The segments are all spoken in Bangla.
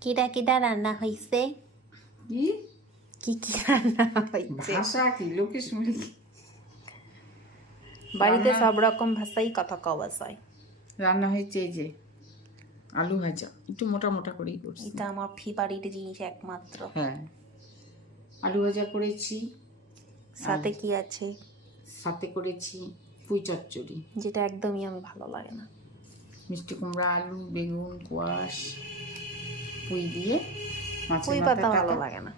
কিডা কিডা রান্না হয়েছে? কি কি কি রান্না হয়েছে? ভাষা কি লোকে শুনলি? বাড়িতে রান্না- সব রকম ভাষাই কথা কওয়া যায়। রান্না হয়েছে এই যে আলু ভাজা, একটু মোটা মোটা করেই করছি। এটা আমার ফেভারিট জিনিস একমাত্র। হ্যাঁ, আলু ভাজা করেছি, সাথে কি আছে? সাথে করেছি পুঁই চচ্চড়ি, যেটা একদমই আমি ভালো লাগে না। মিষ্টি কুমড়া, আলু, বেগুন, কোয়াশ, পুঁই দিয়ে মাছের পুঁই পাতা ভালো মাথা, লাগে না।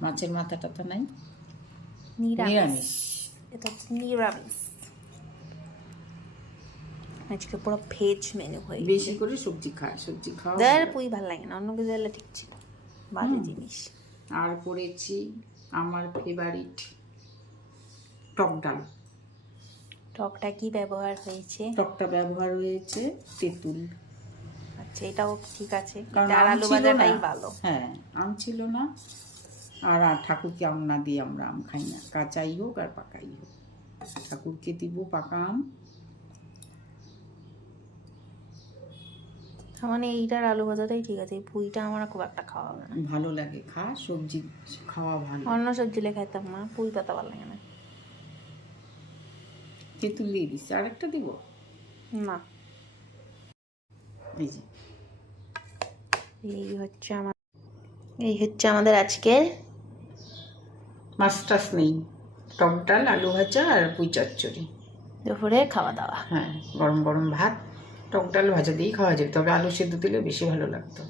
মাছের মাথা টাথা নাই, নিরামিষ। নিরামিষ। এটা হচ্ছে নিরামিষ। আজকে পুরো ভেজ মেনু হয়ে বেশি করে সবজি খায়, সবজি খাওয়া দেয়। ভালো। পুঁই ভালো লাগে না, অন্য কিছু হলে ঠিক ছিল। বাজে জিনিস। আর করেছি আমার ফেভারিট টক ডাল। টকটা কি ব্যবহার হয়েছে? টকটা ব্যবহার হয়েছে তেঁতুল, আচ্ছা, এটাও ঠিক আছে। কারণ এটা আর আম আলু ছিল ভাজাটাই না। ভালো। হ্যাঁ, আম ছিল না, আর ঠাকুরকে আম না দিয়ে আমরা আম খাই না, কাঁচাই হোক আর পাকাই হোক। ঠাকুরকে দিব পাকা আম। মানে এইটার আলু ভাজাটাই ঠিক আছে, এই পুঁইটা আমার খুব একটা খাওয়া হবে না। ভালো লাগে, খা, সবজি খাওয়া ভালো। অন্য সবজি লে খাইতাম না, পুঁই পাতা ভালো লাগে না। তেঁতুল দিয়ে দিচ্ছি, আর একটা দিব। না, এই যে এই হচ্ছে আমাদের আজকের মাছ টাছ নেই, টক ডাল, আলু ভাজা আর পুঁই চচ্চড়ি। দুপুরে খাওয়া দাওয়া। হ্যাঁ, গরম গরম ভাত, টক ডাল ভাজা দিয়েই খাওয়া যায়, তবে আলু সেদ্ধ দিলে বেশি ভালো লাগতো।